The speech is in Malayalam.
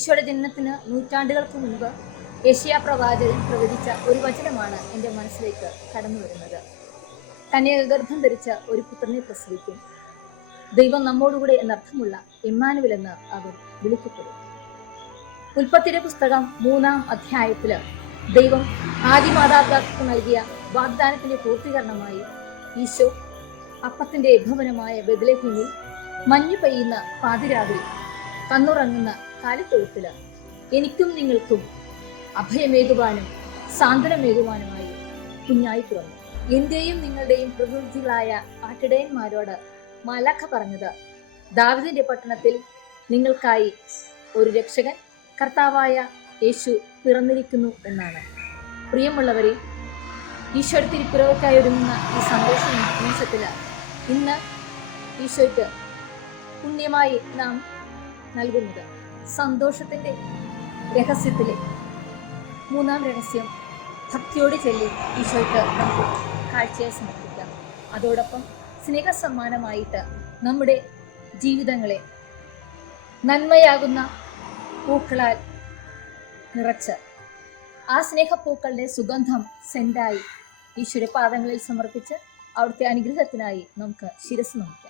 ഈശോയുടെ ജനനത്തിന് നൂറ്റാണ്ടുകൾക്ക് മുൻപ് യെശയ്യാ പ്രവാചകൻ പ്രവചിച്ച ഒരു വചനമാണ് എൻ്റെ മനസ്സിലേക്ക് കടന്നു വരുന്നത്. കന്യകഗർഭം ധരിച്ച ഒരു പുത്രനെ പ്രസവിക്കും, ദൈവം നമ്മോടുകൂടെ എന്നർത്ഥമുള്ള ഇമ്മാനുവേൽ എന്ന് അവർ വിളിക്കപ്പെടും. ഉൽപ്പത്തിയുടെ പുസ്തകം 3-ാം അധ്യായത്തില് ദൈവം ആദിമാതാപിതാക്കൾക്ക് നൽകിയ വാഗ്ദാനത്തിന്റെ പൂർത്തീകരണമായി ഈശോ അപ്പത്തിന്റെ ഭവനമായ ബെത്ലഹേമിൽ മഞ്ഞു പെയ്യുന്ന പാതിരാവിൽ കന്നുറങ്ങുന്ന കാലിത്തൊഴുത്തില് എനിക്കും നിങ്ങൾക്കും അഭയമേകുവാനും സാന്ത്വനമേകുവാനുമായി കുഞ്ഞായി പിറന്നു. എന്റെയും നിങ്ങളുടെയും പ്രതിനിധികളായ ആട്ടിടയന്മാരോട് മാലാഖ പറഞ്ഞത്, ദാവീദിന്റെ പട്ടണത്തിൽ നിങ്ങൾക്കായി ഒരു രക്ഷകൻ കർത്താവായ യേശു പിറന്നിരിക്കുന്നു എന്നാണ്. പ്രിയമുള്ളവരെ, ഈശോയുടെ തിരുപ്പിറവയ്ക്കായി ഒരുങ്ങുന്ന ഈ സന്തോഷ നിമിഷത്തില് ഇന്ന് ഈശോയ്ക്ക് പുണ്യമായി നാം നൽകുന്നത് സന്തോഷത്തിന്റെ രഹസ്യത്തിലെ 3-ാം രഹസ്യം ഭക്തിയോട് ചൊല്ലി ഈശോയ്ക്ക് നമുക്ക് കാഴ്ചയായി സമർപ്പിക്കാം. അതോടൊപ്പം സ്നേഹസമ്മാനമായിട്ട് നമ്മുടെ ജീവിതങ്ങളെ നന്മയാകുന്ന പൂക്കളാൽ നിറച്ച് ആ സ്നേഹപ്പൂക്കളുടെ സുഗന്ധം സെന്റായി ഈശ്വര പാദങ്ങളിൽ സമർപ്പിച്ച് അവിടുത്തെ അനുഗ്രഹത്തിനായി നമുക്ക് ശിരസ് നമിക്കാം.